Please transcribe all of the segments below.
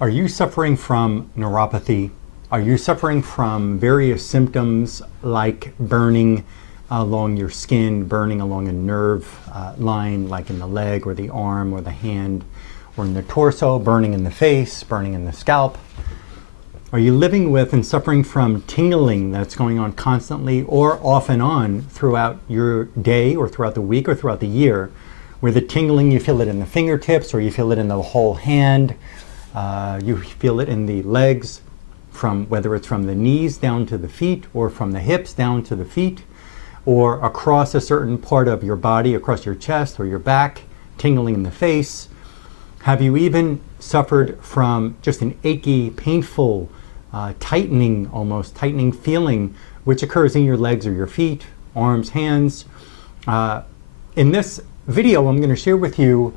Are you suffering from neuropathy? Are you suffering from various symptoms like burning along your skin, burning along a nerve line like in the leg or the arm or the hand or in the torso, burning in the face, burning in the scalp? Are you living with and suffering from tingling that's going on constantly or off and on throughout your day or throughout the week or throughout the year, where the tingling, you feel it in the fingertips or you feel it in the whole hand? You feel it in the legs, whether it's from the knees down to the feet or from the hips down to the feet or across a certain part of your body, across your chest or your back, tingling in the face. Have you even suffered from just an achy, painful, almost tightening feeling which occurs in your legs or your feet, arms, hands? In this video, I'm going to share with you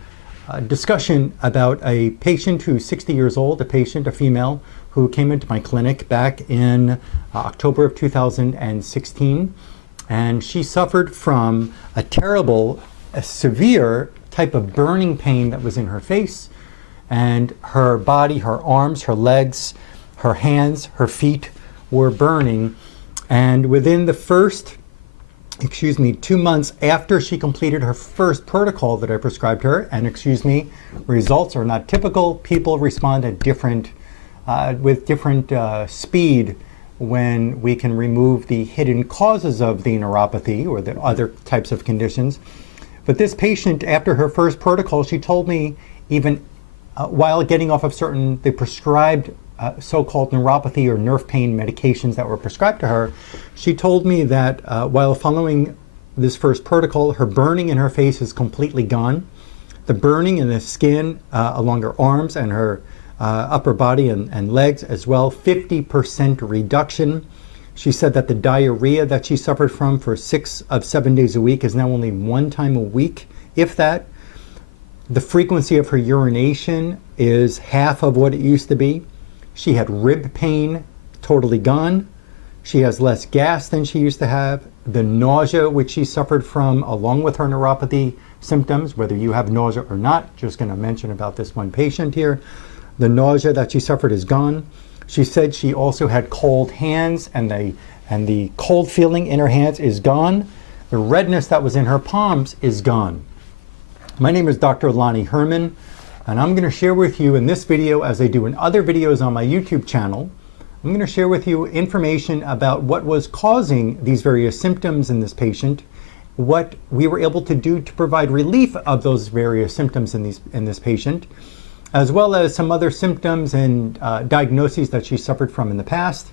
a discussion about a patient who's 60 years old, a female, who came into my clinic back in October of 2016. And she suffered from a severe type of burning pain that was in her face, and her body, her arms, her legs, her hands, her feet were burning. And within the first 2 months after she completed her first protocol that I prescribed her, and results are not typical. People respond at with different speed when we can remove the hidden causes of the neuropathy or the other types of conditions. But this patient, after her first protocol, she told me even while getting off of the prescribed so-called neuropathy or nerve pain medications that were prescribed to her, she told me that while following this first protocol, her burning in her face is completely gone. The burning in the skin along her arms and her upper body and legs as well, 50% reduction. She said that the diarrhea that she suffered from for 6 of 7 days a week is now only 1 time a week, if that. The frequency of her urination is half of what it used to be. She had rib pain, totally gone. She has less gas than she used to have. The nausea, which she suffered from, along with her neuropathy symptoms, whether you have nausea or not, just going to mention about this one patient here. The nausea that she suffered is gone. She said she also had cold hands, and the cold feeling in her hands is gone. The redness that was in her palms is gone. My name is Dr. Lonnie Herman. And I'm going to share with you in this video, as I do in other videos on my YouTube channel, I'm going to share with you information about what was causing these various symptoms in this patient, what we were able to do to provide relief of those various symptoms in this patient, as well as some other symptoms and diagnoses that she suffered from in the past.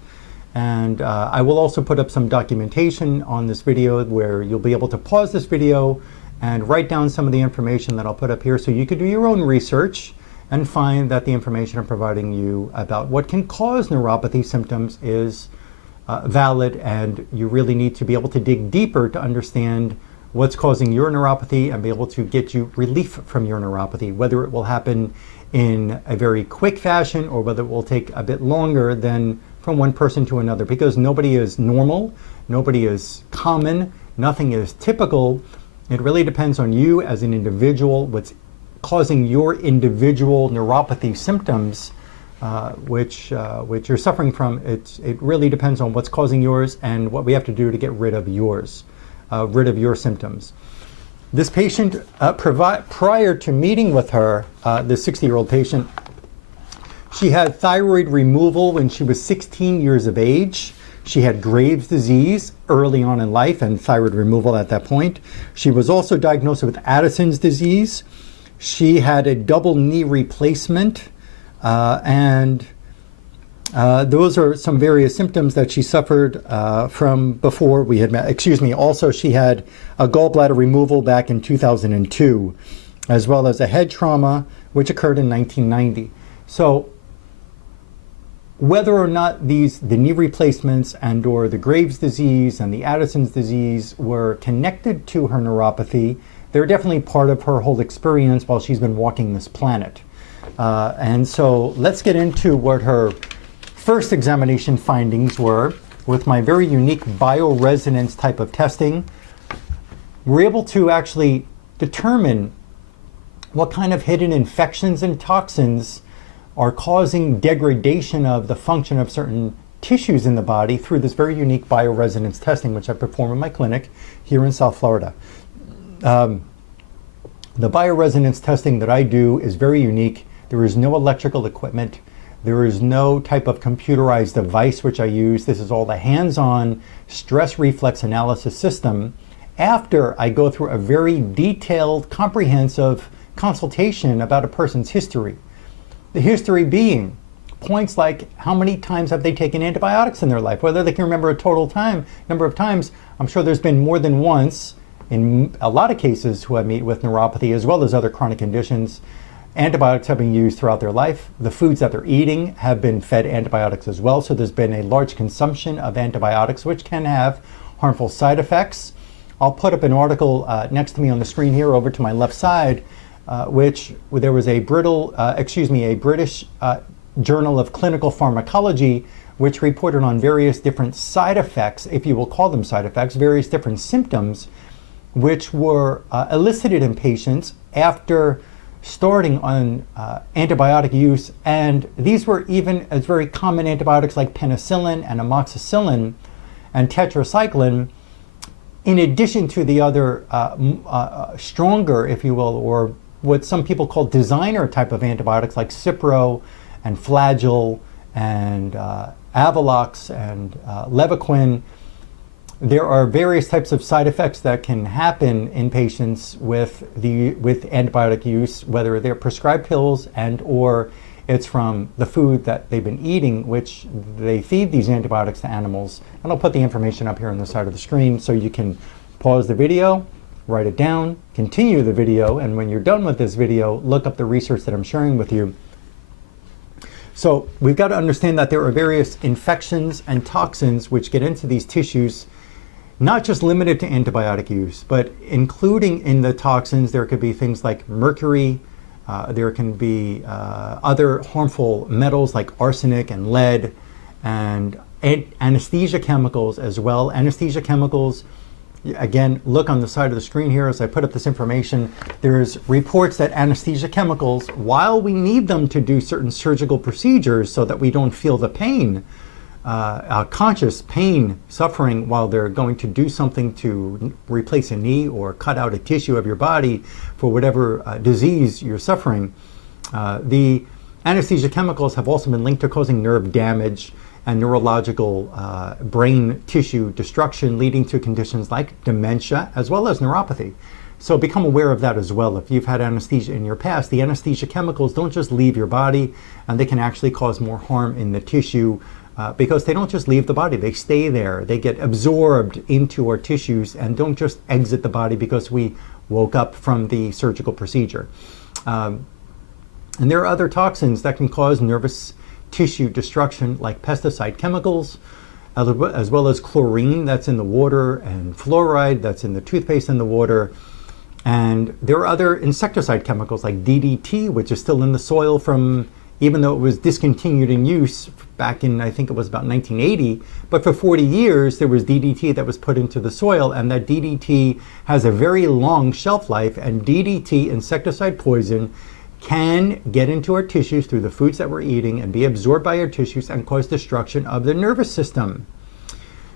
And I will also put up some documentation on this video where you'll be able to pause this video and write down some of the information that I'll put up here so you could do your own research and find that the information I'm providing you about what can cause neuropathy symptoms is valid, and you really need to be able to dig deeper to understand what's causing your neuropathy and be able to get you relief from your neuropathy, whether it will happen in a very quick fashion or whether it will take a bit longer than from one person to another, because nobody is normal, nobody is common, nothing is typical. It really depends on you as an individual, what's causing your individual neuropathy symptoms, which you're suffering from. It really depends on what's causing yours and what we have to do to get rid of your symptoms. This patient, prior to meeting with her, this 60-year-old patient, she had thyroid removal when she was 16 years of age. She had Graves' disease early on in life and thyroid removal at that point. She was also diagnosed with Addison's disease. She had a double knee replacement, and those are some various symptoms that she suffered from before we had met. Also, she had a gallbladder removal back in 2002, as well as a head trauma, which occurred in 1990. So whether or not the knee replacements and or the Graves' disease and the Addison's disease were connected to her neuropathy, they're definitely part of her whole experience while she's been walking this planet. And so let's get into what her first examination findings were. With my very unique bioresonance type of testing, we're able to actually determine what kind of hidden infections and toxins are causing degradation of the function of certain tissues in the body through this very unique bioresonance testing, which I perform in my clinic here in South Florida. The bioresonance testing that I do is very unique. There is no electrical equipment. There is no type of computerized device which I use. This is all the hands-on stress reflex analysis system after I go through a very detailed, comprehensive consultation about a person's history. The history being points like how many times have they taken antibiotics in their life, whether they can remember a total number of times. I'm sure there's been more than once in a lot of cases who I meet with neuropathy as well as other chronic conditions. Antibiotics have been used throughout their life. The foods that they're eating have been fed antibiotics as well. So there's been a large consumption of antibiotics, which can have harmful side effects. I'll put up an article next to me on the screen here over to my left side, which there was a British Journal of Clinical Pharmacology, which reported on various different side effects, if you will call them side effects, various different symptoms, which were elicited in patients after starting on antibiotic use. And these were even as very common antibiotics like penicillin and amoxicillin and tetracycline, in addition to the other stronger, if you will, or what some people call designer type of antibiotics like Cipro and Flagyl and Avelox and Levaquin. There are various types of side effects that can happen in patients with antibiotic use, whether they're prescribed pills and or it's from the food that they've been eating, which they feed these antibiotics to animals. And I'll put the information up here on the side of the screen so you can pause the video, write it down, continue the video, and when you're done with this video, look up the research that I'm sharing with you. So we've got to understand that there are various infections and toxins which get into these tissues, not just limited to antibiotic use, but including in the toxins, there could be things like mercury, there can be other harmful metals like arsenic and lead, and anesthesia chemicals as well. Anesthesia chemicals, again, look on the side of the screen here as I put up this information. There's reports that anesthesia chemicals, while we need them to do certain surgical procedures so that we don't feel the pain, conscious pain, suffering while they're going to do something to replace a knee or cut out a tissue of your body for whatever disease you're suffering. The anesthesia chemicals have also been linked to causing nerve damage and neurological brain tissue destruction, leading to conditions like dementia as well as neuropathy. So become aware of that as well. If you've had anesthesia in your past, the anesthesia chemicals don't just leave your body, and they can actually cause more harm in the tissue because they don't just leave the body, they stay there. They get absorbed into our tissues and don't just exit the body because we woke up from the surgical procedure. And there are other toxins that can cause nervous tissue destruction like pesticide chemicals, as well as chlorine that's in the water and fluoride that's in the toothpaste in the water. And there are other insecticide chemicals like DDT, which is still in the soil from, even though it was discontinued in use back in, I think it was about 1980, but for 40 years there was DDT that was put into the soil, and that DDT has a very long shelf life, and DDT, insecticide poison, can get into our tissues through the foods that we're eating and be absorbed by our tissues and cause destruction of the nervous system.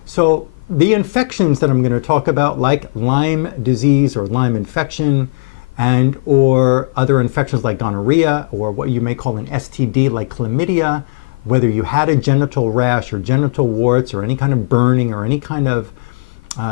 So the infections that I'm going to talk about, like Lyme disease or Lyme infection, and or other infections like gonorrhea, or what you may call an STD like chlamydia, whether you had a genital rash or genital warts or any kind of burning or any kind of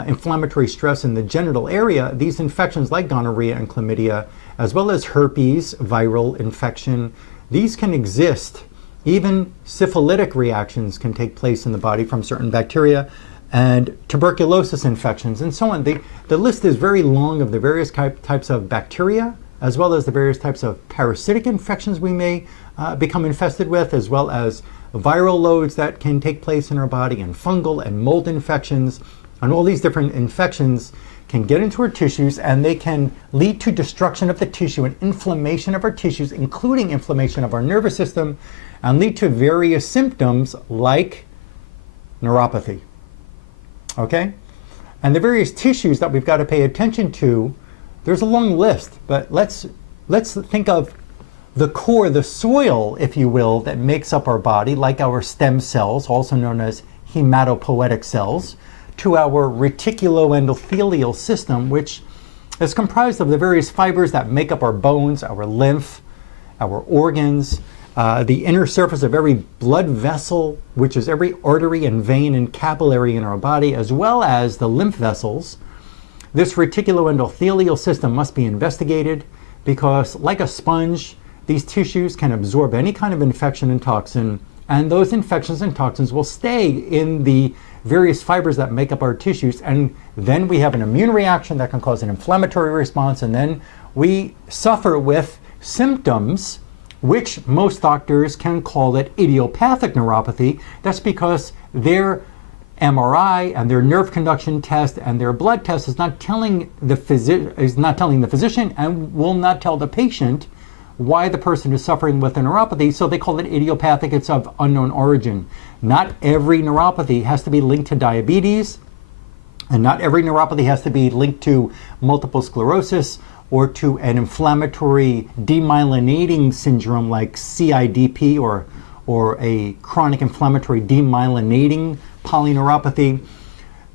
inflammatory stress in the genital area, these infections like gonorrhea and chlamydia, as well as herpes, viral infection, these can exist. Even syphilitic reactions can take place in the body from certain bacteria, and tuberculosis infections, and so on. The list is very long of the various types of bacteria, as well as the various types of parasitic infections we may become infested with, as well as viral loads that can take place in our body, and fungal and mold infections. And all these different infections can get into our tissues, and they can lead to destruction of the tissue and inflammation of our tissues, including inflammation of our nervous system, and lead to various symptoms like neuropathy. Okay? And the various tissues that we've got to pay attention to, there's a long list, but let's think of the core, the soil, if you will, that makes up our body, like our stem cells, also known as hematopoietic cells, to our reticuloendothelial system, which is comprised of the various fibers that make up our bones, our lymph, our organs, the inner surface of every blood vessel, which is every artery and vein and capillary in our body, as well as the lymph vessels. This reticuloendothelial system must be investigated because, like a sponge, these tissues can absorb any kind of infection and toxin, and those infections and toxins will stay in the various fibers that make up our tissues, and then we have an immune reaction that can cause an inflammatory response, and then we suffer with symptoms, which most doctors can call it idiopathic neuropathy. That's because their MRI and their nerve conduction test and their blood test is not telling the physician and will not tell the patient why the person is suffering with a neuropathy, so they call it idiopathic. It's of unknown origin. Not every neuropathy has to be linked to diabetes, and not every neuropathy has to be linked to multiple sclerosis or to an inflammatory demyelinating syndrome like CIDP or a chronic inflammatory demyelinating polyneuropathy.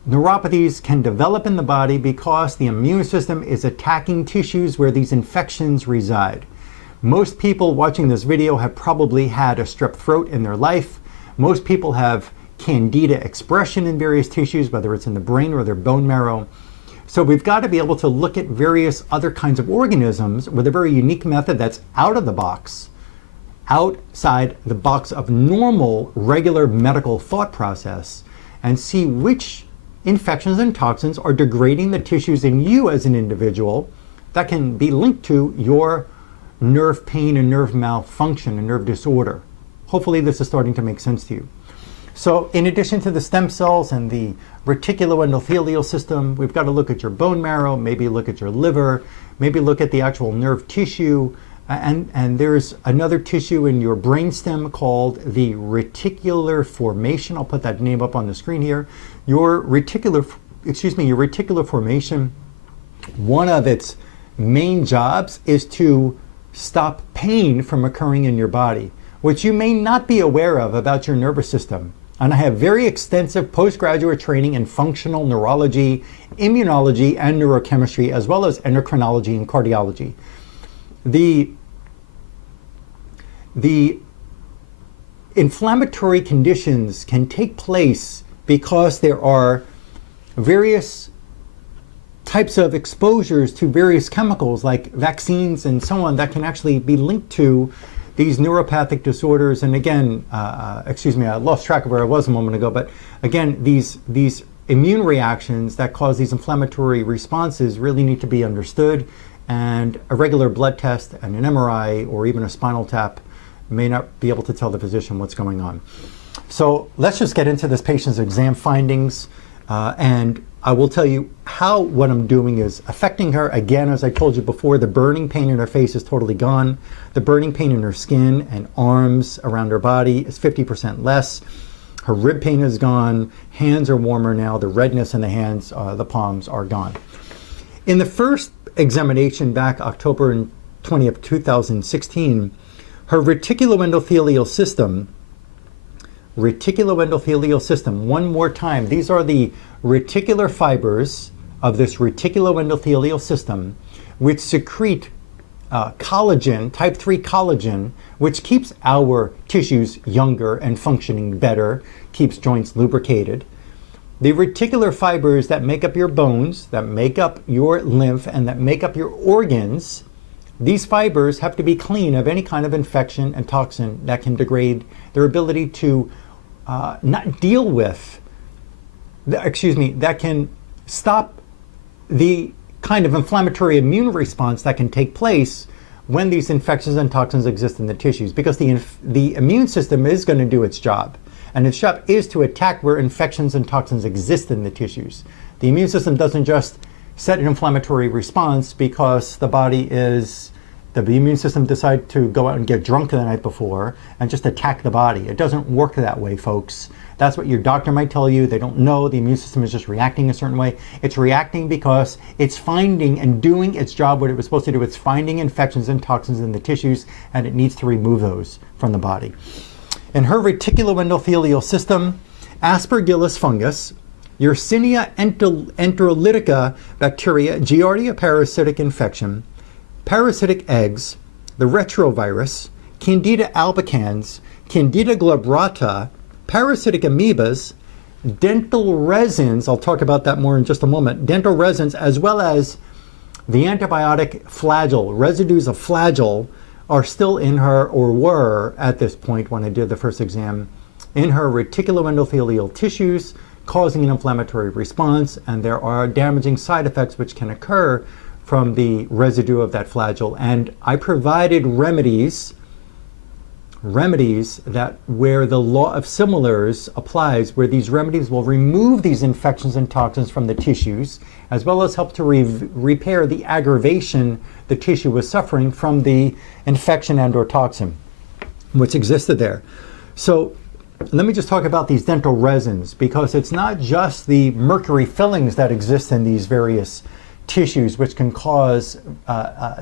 Neuropathies can develop in the body because the immune system is attacking tissues where these infections reside. Most people watching this video have probably had a strep throat in their life. Most people have candida expression in various tissues, whether it's in the brain or their bone marrow. So we've got to be able to look at various other kinds of organisms with a very unique method that's out of the box, outside the box of normal, regular medical thought process, and see which infections and toxins are degrading the tissues in you as an individual that can be linked to your nerve pain and nerve malfunction and nerve disorder. Hopefully this is starting to make sense to you. So in addition to the stem cells and the reticuloendothelial system, we've got to look at your bone marrow, maybe look at your liver, maybe look at the actual nerve tissue, and there's another tissue in your brainstem called the reticular formation. I'll put that name up on the screen here. Your reticular formation, one of its main jobs is to stop pain from occurring in your body, which you may not be aware of about your nervous system. And I have very extensive postgraduate training in functional neurology, immunology, and neurochemistry, as well as endocrinology and cardiology. The inflammatory conditions can take place because there are various types of exposures to various chemicals like vaccines and so on that can actually be linked to these neuropathic disorders. And again, I lost track of where I was a moment ago, but again, these immune reactions that cause these inflammatory responses really need to be understood, and a regular blood test and an MRI or even a spinal tap may not be able to tell the physician what's going on. So let's just get into this patient's exam findings, and I will tell you how what I'm doing is affecting her. Again, as I told you before, the burning pain in her face is totally gone. The burning pain in her skin and arms around her body is 50% less. Her rib pain is gone. Hands are warmer now. The redness in the hands, the palms are gone. In the first examination back October 20th, 2016, her reticuloendothelial system, one more time, these are the reticular fibers of this reticuloendothelial system, which secrete collagen, type 3 collagen, which keeps our tissues younger and functioning better, keeps joints lubricated. The reticular fibers that make up your bones, that make up your lymph, and that make up your organs, these fibers have to be clean of any kind of infection and toxin that can degrade their ability to not deal with, that can stop the kind of inflammatory immune response that can take place when these infections and toxins exist in the tissues, because the immune system is going to do its job, and its job is to attack where infections and toxins exist in the tissues. The immune system doesn't just set an inflammatory response because the body is The immune system decides to go out and get drunk the night before and just attack the body. It doesn't work that way, folks. That's what your doctor might tell you. They don't know. The immune system is just reacting a certain way. It's reacting because it's finding and doing its job, what it was supposed to do. It's finding infections and toxins in the tissues, and it needs to remove those from the body. In her reticuloendothelial system, Aspergillus fungus, Yersinia enterolytica bacteria, Giardia parasitic infection, parasitic eggs, the retrovirus, Candida albicans, Candida glabrata, parasitic amoebas, dental resins, I'll talk about that more in just a moment, dental resins, as well as the antibiotic Flagyl, residues of Flagyl are still in her, or were at this point when I did the first exam, in her reticuloendothelial tissues, causing an inflammatory response, and there are damaging side effects which can occur from the residue of that Flagyl. And I provided remedies that where the law of similars applies, where these remedies will remove these infections and toxins from the tissues, as well as help to repair the aggravation the tissue was suffering from the infection and or toxin which existed there. So let me just talk about these dental resins, because it's not just the mercury fillings that exist in these various tissues which can cause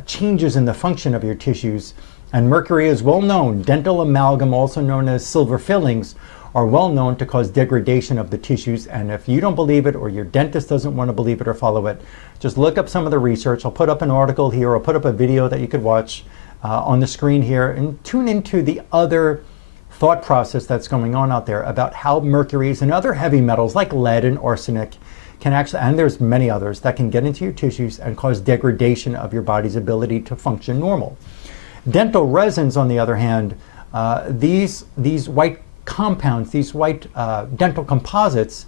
changes in the function of your tissues. And mercury is well known. Dental amalgam, also known as silver fillings, are well known to cause degradation of the tissues. And if you don't believe it, or your dentist doesn't want to believe it or follow it, just look up some of the research. I'll put up an article here, I'll put up a video that you could watch on the screen here, and tune into the other thought process that's going on out there about how mercuries and other heavy metals like lead and arsenic can actually, and there's many others, that can get into your tissues and cause degradation of your body's ability to function normal. Dental resins, on the other hand, these white compounds, these white dental composites,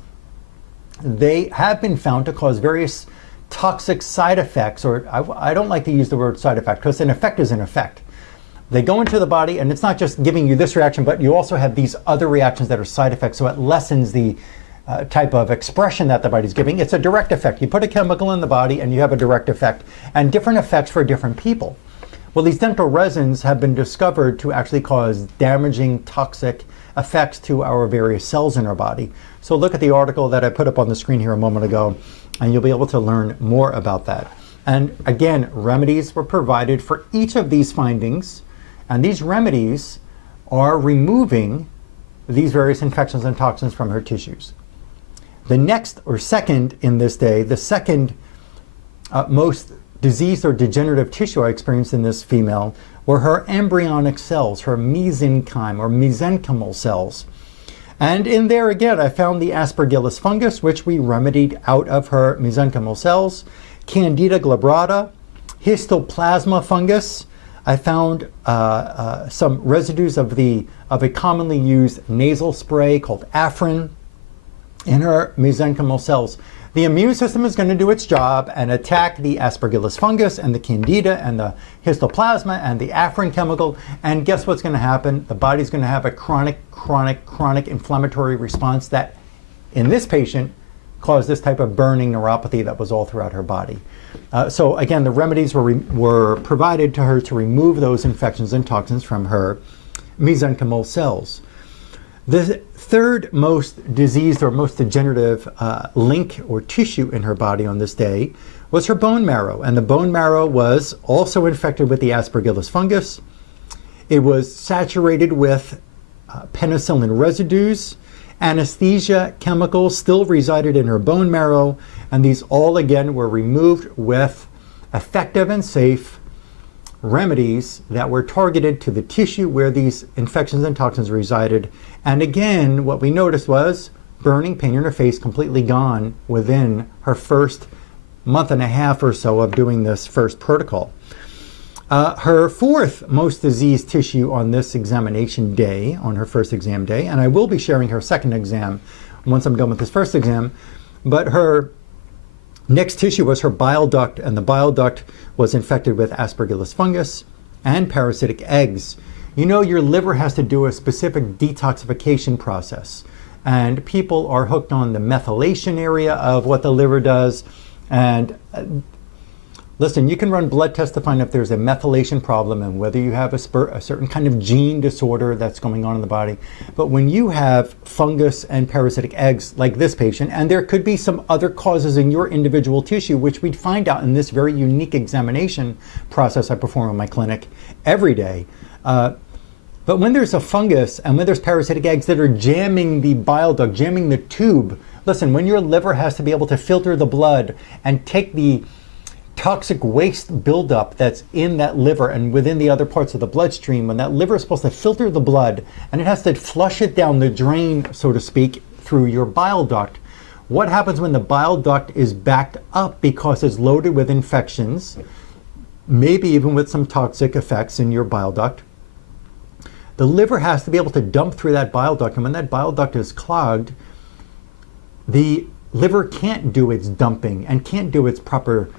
they have been found to cause various toxic side effects, or I don't like to use the word side effect, because an effect is an effect. They go into the body, and it's not just giving you this reaction, but you also have these other reactions that are side effects, so it lessens the type of expression that the body's giving. It's a direct effect. You put a chemical in the body, and you have a direct effect, and different effects for different people. Well, these dental resins have been discovered to actually cause damaging, toxic effects to our various cells in our body. So look at the article that I put up on the screen here a moment ago, and you'll be able to learn more about that. And again, remedies were provided for each of these findings, and these remedies are removing these various infections and toxins from her tissues. The next, or second in this day, the second most diseased or degenerative tissue I experienced in this female were her embryonic cells, her mesenchyme or mesenchymal cells. And in there again, I found the Aspergillus fungus, which we remedied out of her mesenchymal cells, Candida glabrata, histoplasma fungus. I found some residues of a commonly used nasal spray called Afrin in her mesenchymal cells. The immune system is going to do its job and attack the Aspergillus fungus and the Candida and the histoplasma and the Afrin chemical. And guess what's going to happen? The body's going to have a chronic inflammatory response that, in this patient, caused this type of burning neuropathy that was all throughout her body. So again, the remedies were provided to her to remove those infections and toxins from her mesenchymal cells. The third most diseased or most degenerative link or tissue in her body on this day was her bone marrow. And the bone marrow was also infected with the Aspergillus fungus. It was saturated with penicillin residues. Anesthesia chemicals still resided in her bone marrow, and these all again were removed with effective and safe remedies that were targeted to the tissue where these infections and toxins resided. And again, what we noticed was burning, pain in her face, completely gone within her first month and a half or so of doing this first protocol. Her fourth most diseased tissue on this examination day, on her first exam day, and I will be sharing her second exam once I'm done with this first exam, but her next tissue was her bile duct, and the bile duct was infected with Aspergillus fungus and parasitic eggs. You know, your liver has to do a specific detoxification process, and people are hooked on the methylation area of what the liver does. And Listen, you can run blood tests to find if there's a methylation problem and whether you have a certain kind of gene disorder that's going on in the body. But when you have fungus and parasitic eggs like this patient, and there could be some other causes in your individual tissue, which we'd find out in this very unique examination process I perform in my clinic every day. But when there's a fungus and when there's parasitic eggs that are jamming the bile duct, jamming the tube, listen, when your liver has to be able to filter the blood and take the toxic waste buildup that's in that liver and within the other parts of the bloodstream, when that liver is supposed to filter the blood and it has to flush it down the drain, so to speak, through your bile duct. What happens when the bile duct is backed up because it's loaded with infections, maybe even with some toxic effects in your bile duct? The liver has to be able to dump through that bile duct, and when that bile duct is clogged, the liver can't do its dumping and can't do its proper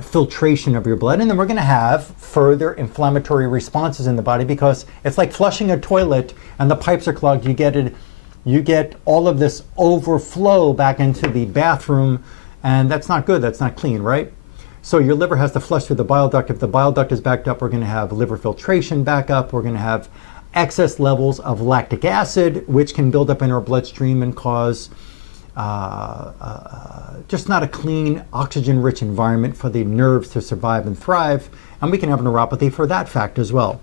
filtration of your blood, and then we're going to have further inflammatory responses in the body because it's like flushing a toilet and the pipes are clogged. You get all of this overflow back into the bathroom, and that's not good. That's not clean, right? So your liver has to flush through the bile duct. If the bile duct is backed up, we're going to have liver filtration back up. We're going to have excess levels of lactic acid, which can build up in our bloodstream and cause just not a clean, oxygen-rich environment for the nerves to survive and thrive, and we can have neuropathy for that fact as well.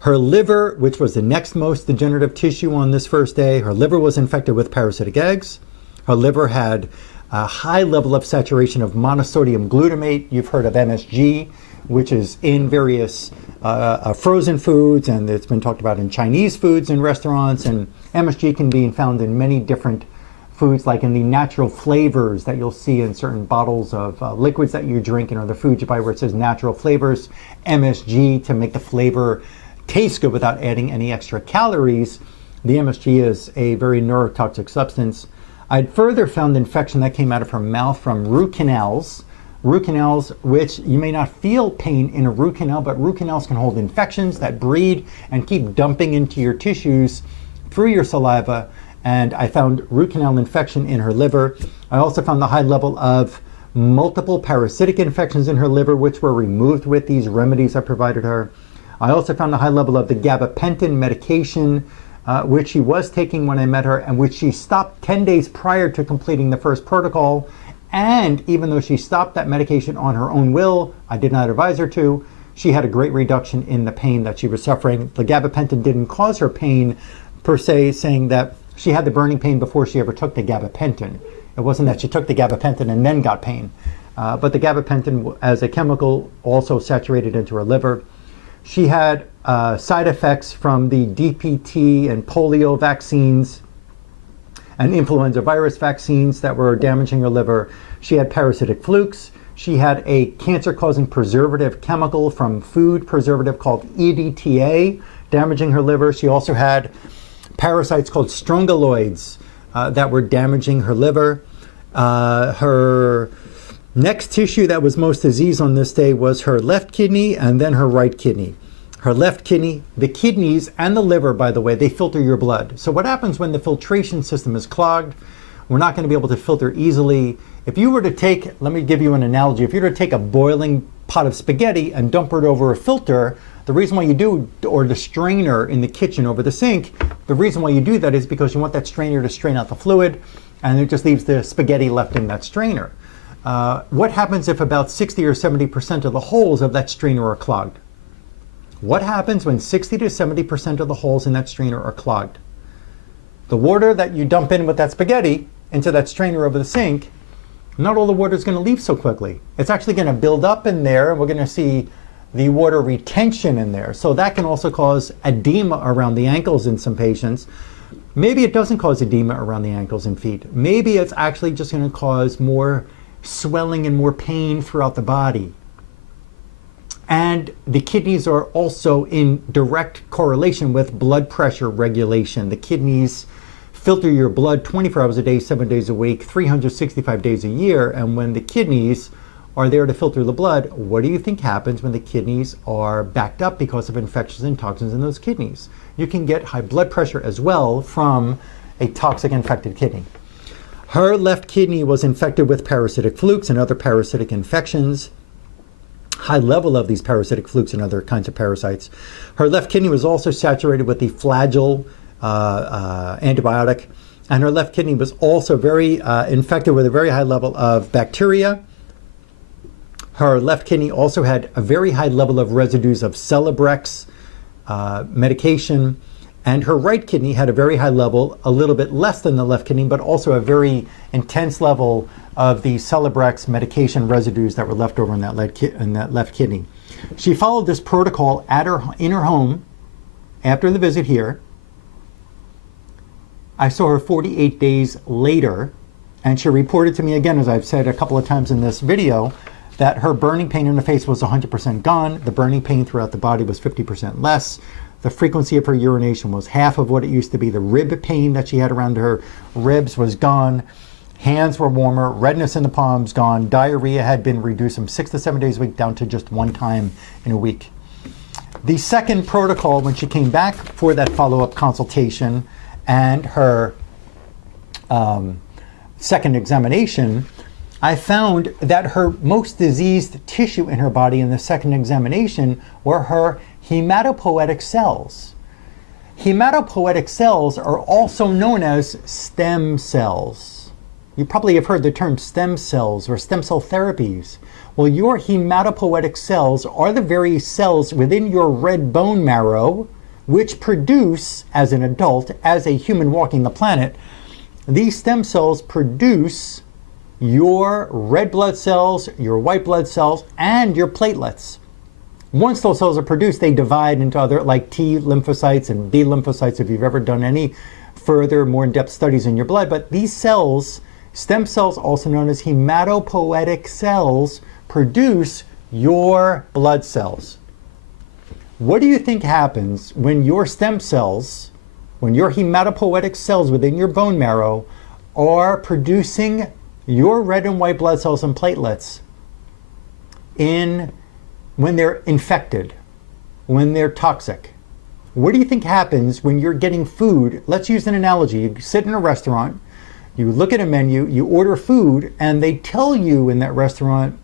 Her liver, which was the next most degenerative tissue on this first day, her liver was infected with parasitic eggs. Her liver had a high level of saturation of monosodium glutamate. You've heard of MSG, which is in various frozen foods, and it's been talked about in Chinese foods and restaurants, and MSG can be found in many different foods, like in the natural flavors that you'll see in certain bottles of liquids that you drink and other foods you buy where it says natural flavors, MSG, to make the flavor taste good without adding any extra calories. The MSG is a very neurotoxic substance. I'd further found infection that came out of her mouth from root canals. Root canals, which you may not feel pain in a root canal, but root canals can hold infections that breed and keep dumping into your tissues through your saliva. And I found root canal infection in her liver. I also found the high level of multiple parasitic infections in her liver, which were removed with these remedies I provided her. I also found a high level of the gabapentin medication, which she was taking when I met her, and which she stopped 10 days prior to completing the first protocol. And even though she stopped that medication on her own will, I did not advise her to, she had a great reduction in the pain that she was suffering. The gabapentin didn't cause her pain per se, saying that she had the burning pain before she ever took the gabapentin. It wasn't that she took the gabapentin and then got pain. But the gabapentin as a chemical also saturated into her liver. She had side effects from the DPT and polio vaccines and influenza virus vaccines that were damaging her liver. She had parasitic flukes. She had a cancer-causing preservative chemical from food preservative called EDTA damaging her liver. She also had parasites called strongyloids that were damaging her liver. Her next tissue that was most diseased on this day was her left kidney and then her right kidney. Her left kidney, the kidneys and the liver, by the way, they filter your blood. So what happens when the filtration system is clogged? We're not going to be able to filter easily. If you were to take, let me give you an analogy. If you were to take a boiling pot of spaghetti and dump it over a filter, the reason why you do, or the strainer in the kitchen over the sink, the reason why you do that is because you want that strainer to strain out the fluid, and it just leaves the spaghetti left in that strainer. What happens if about 60 or 70% of the holes of that strainer are clogged? What happens when 60 to 70% of the holes in that strainer are clogged? The water that you dump in with that spaghetti into that strainer over the sink, not all the water is going to leave so quickly. It's actually going to build up in there, and we're going to see the water retention in there. So that can also cause edema around the ankles in some patients. Maybe it doesn't cause edema around the ankles and feet. Maybe it's actually just going to cause more swelling and more pain throughout the body. And the kidneys are also in direct correlation with blood pressure regulation. The kidneys filter your blood 24 hours a day, 7 days a week, 365 days a year. And when the kidneys are there to filter the blood, what do you think happens when the kidneys are backed up because of infections and toxins in those kidneys? You can get high blood pressure as well from a toxic infected kidney. Her left kidney was infected with parasitic flukes and other parasitic infections. high level of these parasitic flukes and other kinds of parasites. Her left kidney was also saturated with the Flagyl antibiotic, and her left kidney was also very infected with a very high level of bacteria. Her left kidney also had a very high level of residues of Celebrex medication, and her right kidney had a very high level, a little bit less than the left kidney, but also a very intense level of the Celebrex medication residues that were left over in that left kidney. She followed this protocol in her home after the visit here. I saw her 48 days later, and she reported to me again, as I've said a couple of times in this video, that her burning pain in the face was 100% gone. The burning pain throughout the body was 50% less. The frequency of her urination was half of what it used to be. The rib pain that she had around her ribs was gone. Hands were warmer. Redness in the palms gone. Diarrhea had been reduced from 6 to 7 days a week down to just one time in a week. The second protocol, when she came back for that follow-up consultation and her second examination, I found that her most diseased tissue in her body in the second examination were her hematopoietic cells. Hematopoietic cells are also known as stem cells. You probably have heard the term stem cells or stem cell therapies. Well, your hematopoietic cells are the very cells within your red bone marrow which produce, as an adult, as a human walking the planet, these stem cells produce your red blood cells, your white blood cells, and your platelets. Once those cells are produced, they divide into other, like T lymphocytes and B lymphocytes, if you've ever done any further, more in-depth studies in your blood. But these cells, stem cells, also known as hematopoietic cells, produce your blood cells. What do you think happens when your stem cells, when your hematopoietic cells within your bone marrow are producing your red and white blood cells and platelets when they're infected, when they're toxic? What do you think happens when you're getting food? Let's use an analogy. You sit in a restaurant, you look at a menu, you order food, and they tell you in that restaurant,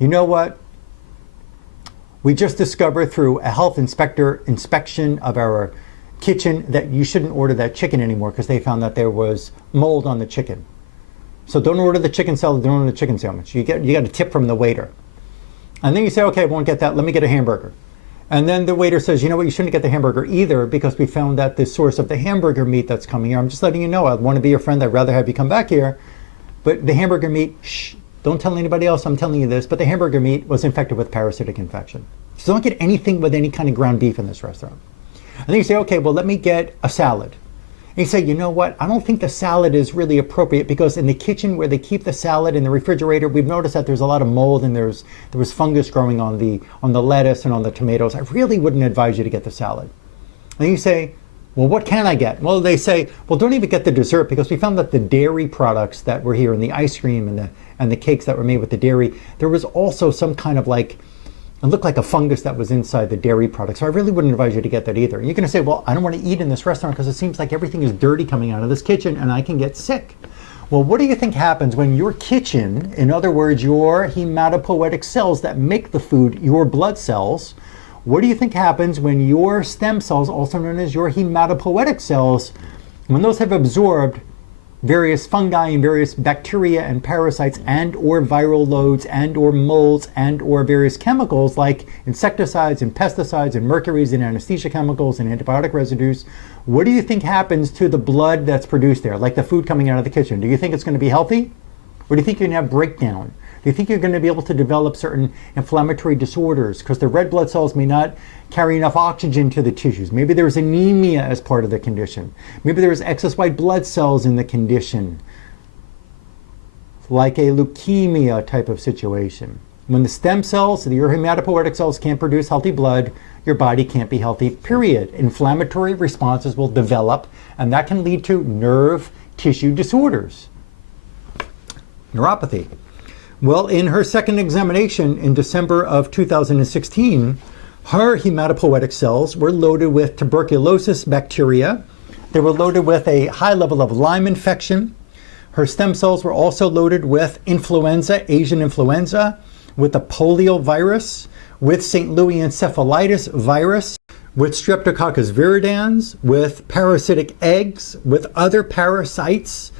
you know what? We just discovered through a health inspector inspection of our kitchen that you shouldn't order that chicken anymore because they found that there was mold on the chicken. So don't order the chicken salad, don't order the chicken sandwich. You got a tip from the waiter. And then you say, okay, I won't get that, let me get a hamburger. And then the waiter says, you know what, you shouldn't get the hamburger either because we found that the source of the hamburger meat that's coming here, I'm just letting you know, I want to be your friend, I'd rather have you come back here. But the hamburger meat, shh, don't tell anybody else, I'm telling you this, but the hamburger meat was infected with parasitic infection. So don't get anything with any kind of ground beef in this restaurant. And then you say, okay, well, let me get a salad. And you say, you know what, I don't think the salad is really appropriate because in the kitchen where they keep the salad in the refrigerator, we've noticed that there's a lot of mold and there was fungus growing on the lettuce and on the tomatoes. I really wouldn't advise you to get the salad. And you say, well, what can I get? Well, they say, well, don't even get the dessert because we found that the dairy products that were here and the ice cream and the cakes that were made with the dairy, there was also some kind of like, it looked like a fungus that was inside the dairy product. So I really wouldn't advise you to get that either. You're going to say, well, I don't want to eat in this restaurant because it seems like everything is dirty coming out of this kitchen and I can get sick. Well, what do you think happens when your kitchen, in other words, your hematopoietic cells that make the food, your blood cells, what do you think happens when your stem cells, also known as your hematopoietic cells, when those have absorbed various fungi and various bacteria and parasites and or viral loads and or molds and or various chemicals like insecticides and pesticides and mercuries and anesthesia chemicals and antibiotic residues, what do you think happens to the blood that's produced there, like the food coming out of the kitchen? Do you think it's going to be healthy? Or do you think you're going to have breakdown? Do you think you're going to be able to develop certain inflammatory disorders because the red blood cells may not carry enough oxygen to the tissues? Maybe there's anemia as part of the condition. Maybe there's excess white blood cells in the condition, like a leukemia type of situation. When the stem cells, your hematopoietic cells can't produce healthy blood, your body can't be healthy, period. Inflammatory responses will develop, and that can lead to nerve tissue disorders. Neuropathy. Well, in her second examination in December of 2016, her hematopoietic cells were loaded with tuberculosis bacteria. They were loaded with a high level of Lyme infection. Her stem cells were also loaded with influenza, Asian influenza, with the polio virus, with St. Louis encephalitis virus, with Streptococcus viridans, with parasitic eggs, with other parasites,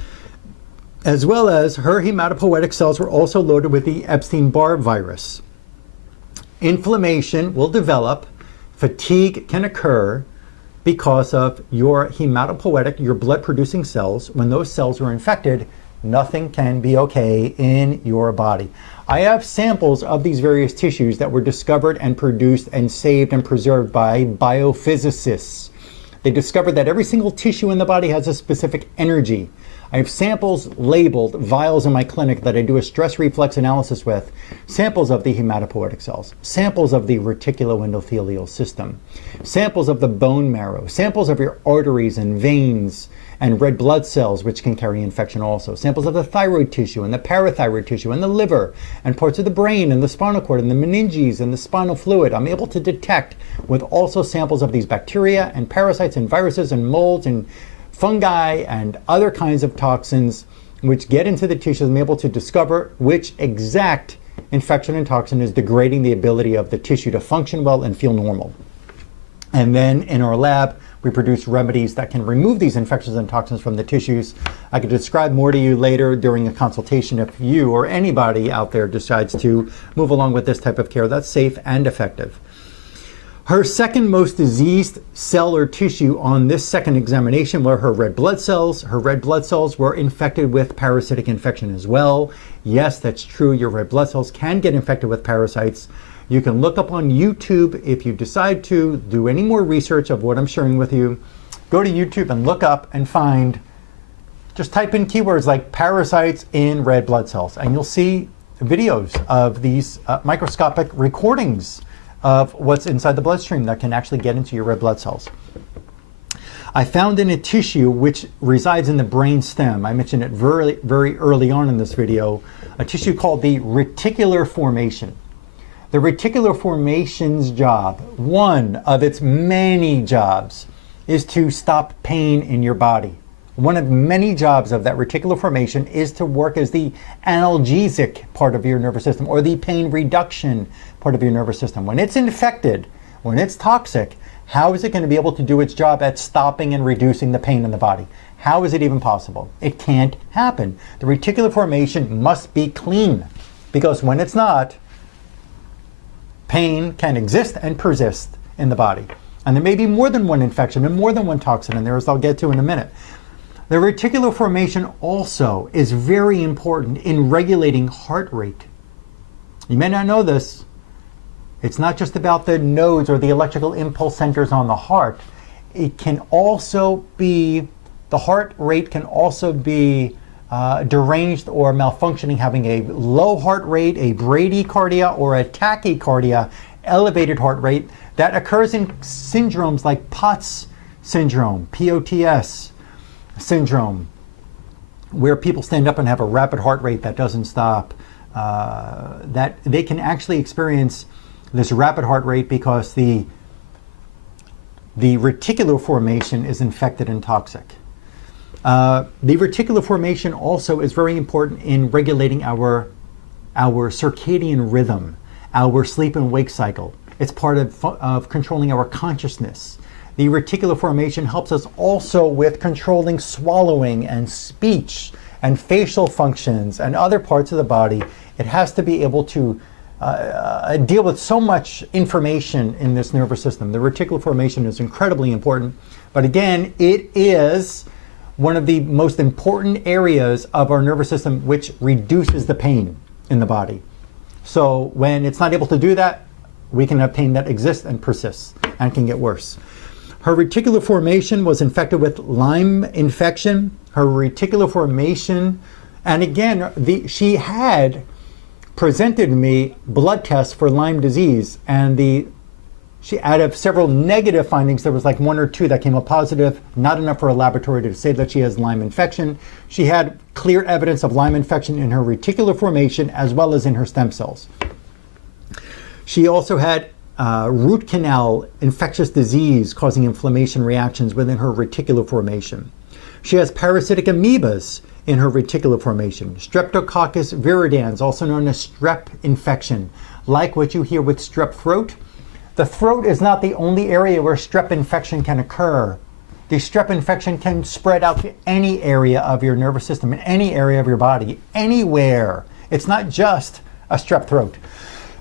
as well as her hematopoietic cells were also loaded with the Epstein-Barr virus. Inflammation will develop, fatigue can occur because of your hematopoietic, your blood-producing cells. When those cells are infected, nothing can be okay in your body. I have samples of these various tissues that were discovered and produced and saved and preserved by biophysicists. They discovered that every single tissue in the body has a specific energy. I have samples labeled, vials in my clinic that I do a stress reflex analysis with, samples of the hematopoietic cells, samples of the reticuloendothelial system, samples of the bone marrow, samples of your arteries and veins and red blood cells, which can carry infection also, samples of the thyroid tissue and the parathyroid tissue and the liver and parts of the brain and the spinal cord and the meninges and the spinal fluid. I'm able to detect with also samples of these bacteria and parasites and viruses and molds and fungi and other kinds of toxins which get into the tissues. I'm able to discover which exact infection and toxin is degrading the ability of the tissue to function well and feel normal. And then in our lab, we produce remedies that can remove these infections and toxins from the tissues. I could describe more to you later during a consultation if you or anybody out there decides to move along with this type of care that's safe and effective. Her second most diseased cell or tissue on this second examination were her red blood cells. Her red blood cells were infected with parasitic infection as well. Yes, that's true. Your red blood cells can get infected with parasites. You can look up on YouTube if you decide to do any more research of what I'm sharing with you. Go to YouTube and look up and find, just type in keywords like parasites in red blood cells, and you'll see videos of these microscopic recordings of what's inside the bloodstream that can actually get into your red blood cells. I found in a tissue which resides in the brain stem, I mentioned it very early on in this video, a tissue called the reticular formation. The reticular formation's job, one of its many jobs, is to stop pain in your body. One of many jobs of that reticular formation is to work as the analgesic part of your nervous system or the pain reduction part of your nervous system. When it's infected, when it's toxic, how is it going to be able to do its job at stopping and reducing the pain in the body? How is it even possible? It can't happen. The reticular formation must be clean, because when it's not, pain can exist and persist in the body. And there may be more than one infection and more than one toxin in there, as I'll get to in a minute. The reticular formation also is very important in regulating heart rate. You may not know this. It's not just about the nodes or the electrical impulse centers on the heart. It can also be, the heart rate can also be deranged or malfunctioning, having a low heart rate, a bradycardia or a tachycardia, elevated heart rate that occurs in syndromes like POTS syndrome, POTS syndrome, where people stand up and have a rapid heart rate that doesn't stop. That they can actually experience this rapid heart rate because the reticular formation is infected and toxic. The reticular formation also is very important in regulating our circadian rhythm, our sleep and wake cycle. It's part of controlling our consciousness. The reticular formation helps us also with controlling swallowing and speech and facial functions and other parts of the body. It has to be able to deal with so much information in this nervous system. The reticular formation is incredibly important, but again, it is one of the most important areas of our nervous system which reduces the pain in the body. So when it's not able to do that, we can have pain that exists and persists and can get worse. Her reticular formation was infected with Lyme infection. Her reticular formation, and again, she had presented me blood tests for Lyme disease, and she, out of several negative findings, there was like one or two that came up positive, not enough for a laboratory to say that she has Lyme infection. She had clear evidence of Lyme infection in her reticular formation as well as in her stem cells. She also had root canal infectious disease causing inflammation reactions within her reticular formation. She has parasitic amoebas in her reticular formation. Streptococcus viridans, also known as strep infection, like what you hear with strep throat. The throat is not the only area where strep infection can occur. The strep infection can spread out to any area of your nervous system, in any area of your body, anywhere. It's not just a strep throat.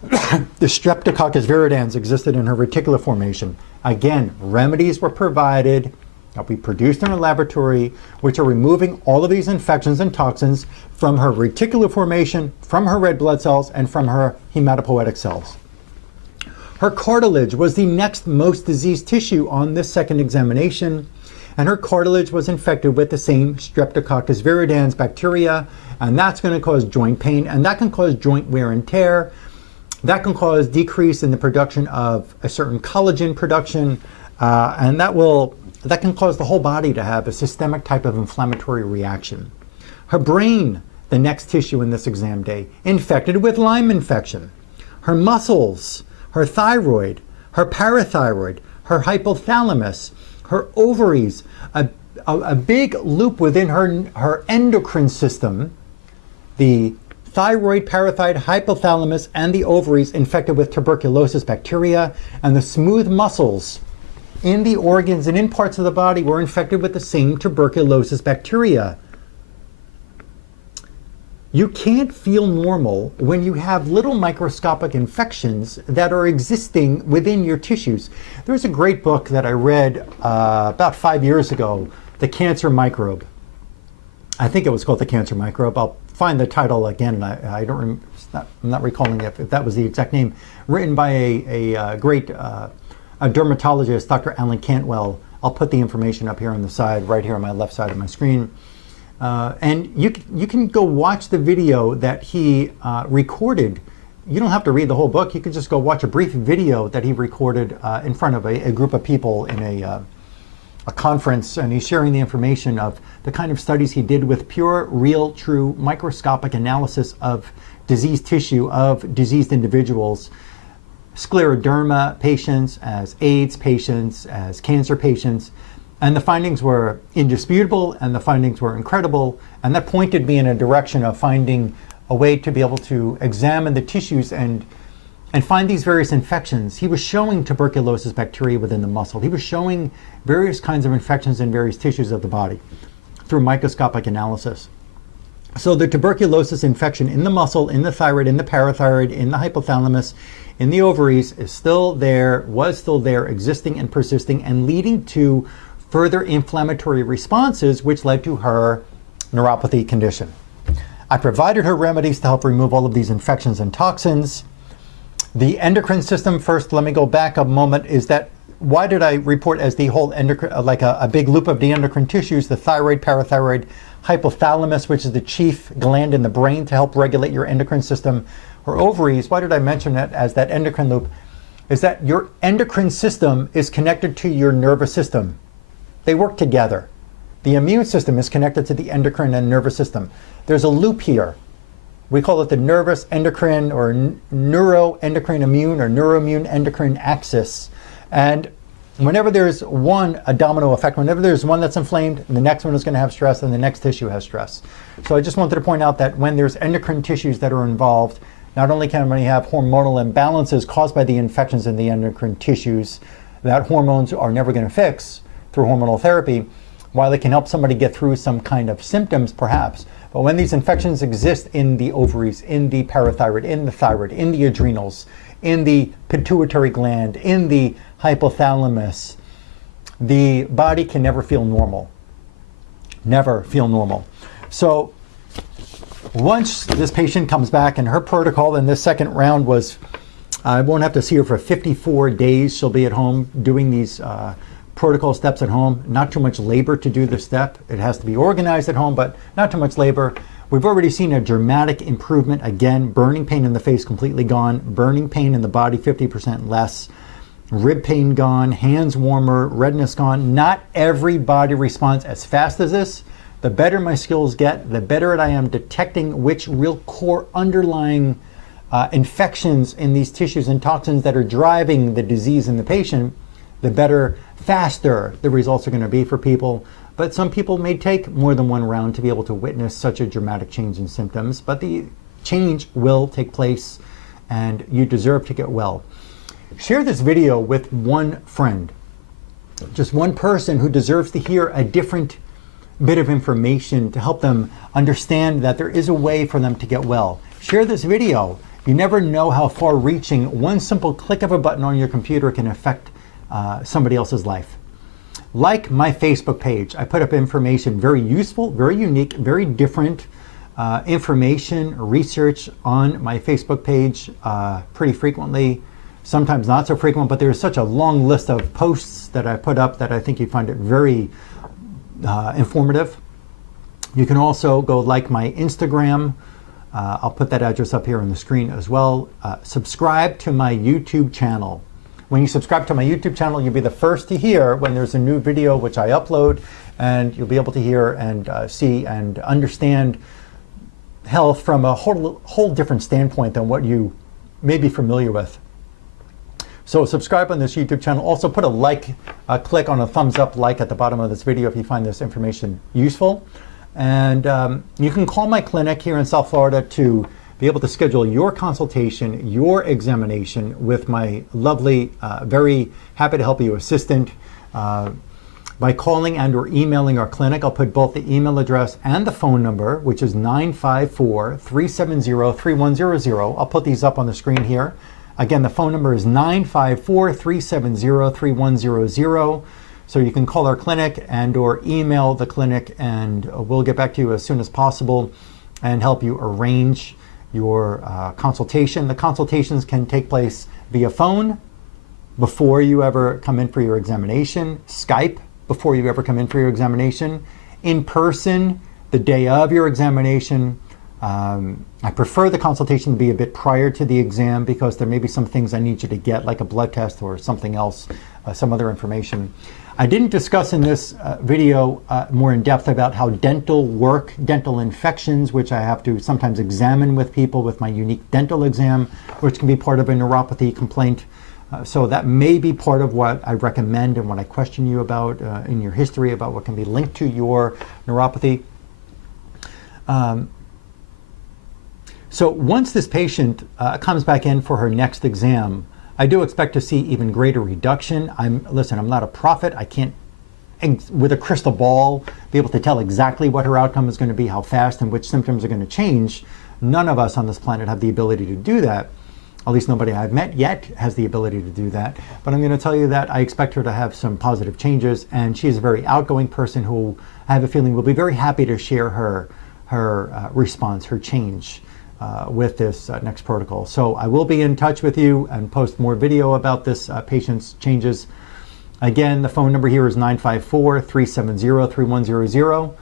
The Streptococcus viridans existed in her reticular formation. Again, remedies were provided that we produced in a laboratory, which are removing all of these infections and toxins from her reticular formation, from her red blood cells, and from her hematopoietic cells. Her cartilage was the next most diseased tissue on this second examination, and her cartilage was infected with the same Streptococcus viridans bacteria, and that's going to cause joint pain, and that can cause joint wear and tear. That can cause decrease in the production of a certain collagen production, and that can cause the whole body to have a systemic type of inflammatory reaction. Her brain, the next tissue in this exam day, infected with Lyme infection. Her muscles, her thyroid, her parathyroid, her hypothalamus, her ovaries, a big loop within her endocrine system, the thyroid, parathyroid, hypothalamus, and the ovaries infected with tuberculosis bacteria, and the smooth muscles in the organs and in parts of the body were infected with the same tuberculosis bacteria. You can't feel normal when you have little microscopic infections that are existing within your tissues. There's a great book that I read about 5 years ago, The Cancer Microbe. I think it was called The Cancer Microbe. I'll find the title again, and I'm not recalling if that was the exact name. Written by a great a dermatologist, Dr. Alan Cantwell. I'll put the information up here on the side, right here on my left side of my screen. And you can go watch the video that he recorded. You don't have to read the whole book. You can just go watch a brief video that he recorded in front of a group of people in a conference, and he's sharing the information of the kind of studies he did with pure, real, true microscopic analysis of diseased tissue of diseased individuals, scleroderma patients, as AIDS patients, as cancer patients. And the findings were indisputable, and the findings were incredible, and that pointed me in a direction of finding a way to be able to examine the tissues and find these various infections. He was showing tuberculosis bacteria within the muscle. He was showing various kinds of infections in various tissues of the body through microscopic analysis. So the tuberculosis infection in the muscle, in the thyroid, in the parathyroid, in the hypothalamus, in the ovaries is still there, was still there, existing and persisting, and leading to further inflammatory responses, which led to her neuropathy condition. I provided her remedies to help remove all of these infections and toxins. The endocrine system, first, let me go back a moment, is that why did I report as the whole endocrine, like a big loop of the endocrine tissues, the thyroid, parathyroid, hypothalamus, which is the chief gland in the brain to help regulate your endocrine system, or ovaries? Why did I mention that as that endocrine loop? Is that your endocrine system is connected to your nervous system. They work together. The immune system is connected to the endocrine and nervous system. There's a loop here. We call it the nervous endocrine or neuroendocrine immune or neuroimmune endocrine axis. And whenever there's one, a domino effect, whenever there's one that's inflamed, the next one is going to have stress and the next tissue has stress. So I just wanted to point out that when there's endocrine tissues that are involved, not only can we have hormonal imbalances caused by the infections in the endocrine tissues that hormones are never going to fix through hormonal therapy, while it can help somebody get through some kind of symptoms perhaps. But when these infections exist in the ovaries, in the parathyroid, in the thyroid, in the adrenals, in the pituitary gland, in the hypothalamus, the body can never feel normal. Never feel normal. So once this patient comes back, and her protocol in this second round was, I won't have to see her for 54 days. She'll be at home doing these protocol steps at home. Not too much labor to do the step. It has to be organized at home, but not too much labor. We've already seen a dramatic improvement. Again, burning pain in the face completely gone, burning pain in the body 50% less, rib pain gone, hands warmer, redness gone. Not everybody responds as fast as this. The better my skills get, the better at I am detecting which real core underlying infections in these tissues and toxins that are driving the disease in the patient, the better, faster the results are going to be for people. but some people may take more than one round to be able to witness such a dramatic change in symptoms. But the change will take place, and you deserve to get well. Share this video with one friend, just one person who deserves to hear a different bit of information to help them understand that there is a way for them to get well. Share this video. You never know how far-reaching one simple click of a button on your computer can affect somebody else's life. Like my Facebook page. I put up information, very useful, very unique, very different information, research on my Facebook page pretty frequently. Sometimes not so frequent, but there's such a long list of posts that I put up that I think you find it very informative. You can also go like my Instagram. I'll put that address up here on the screen as well. Subscribe to my YouTube channel. When you subscribe to my YouTube channel, you'll be the first to hear when there's a new video which I upload, and you'll be able to hear and see and understand health from a whole different standpoint than what you may be familiar with. So subscribe on this YouTube channel. Also put a like, click on a thumbs up like at the bottom of this video if you find this information useful. And you can call my clinic here in South Florida to be able to schedule your consultation, your examination with my lovely, very happy to help you assistant by calling and or emailing our clinic. I'll put both the email address and the phone number, which is 954-370-3100. I'll put these up on the screen here. Again, the phone number is 954-370-3100. So you can call our clinic and or email the clinic, and we'll get back to you as soon as possible and help you arrange your consultation. The consultations can take place via phone before you ever come in for your examination, Skype before you ever come in for your examination, in person the day of your examination. I prefer the consultation to be a bit prior to the exam because there may be some things I need you to get, like a blood test or something else, some other information. I didn't discuss in this video more in depth about how dental work, dental infections, which I have to sometimes examine with people with my unique dental exam, which can be part of a neuropathy complaint. So that may be part of what I recommend and what I question you about in your history about what can be linked to your neuropathy. So once this patient comes back in for her next exam, I do expect to see even greater reduction. Listen, I'm not a prophet. I can't, with a crystal ball, be able to tell exactly what her outcome is going to be, how fast and which symptoms are going to change. None of us on this planet have the ability to do that. At least nobody I've met yet has the ability to do that. But I'm going to tell you that I expect her to have some positive changes, and she's a very outgoing person who I have a feeling will be very happy to share her response, her change with this next protocol. So I will be in touch with you and post more video about this patient's changes. Again, the phone number here is 954-370-3100.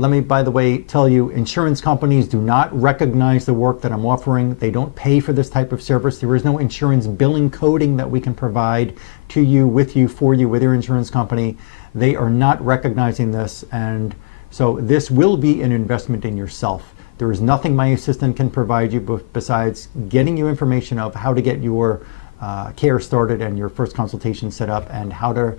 Let me, by the way, tell you, insurance companies do not recognize the work that I'm offering. They don't pay for this type of service. There is no insurance billing coding that we can provide to you, with you, for you, with your insurance company. They are not recognizing this, and so this will be an investment in yourself. There is nothing my assistant can provide you besides getting you information of how to get your care started and your first consultation set up, and how to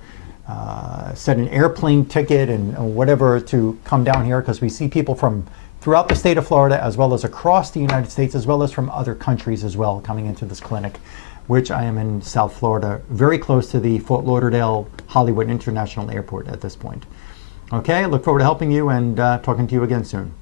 set an airplane ticket and whatever to come down here, because we see people from throughout the state of Florida as well as across the United States, as well as from other countries as well, coming into this clinic, which I am in South Florida, very close to the Fort Lauderdale Hollywood International Airport at this point. Okay, I look forward to helping you and talking to you again soon.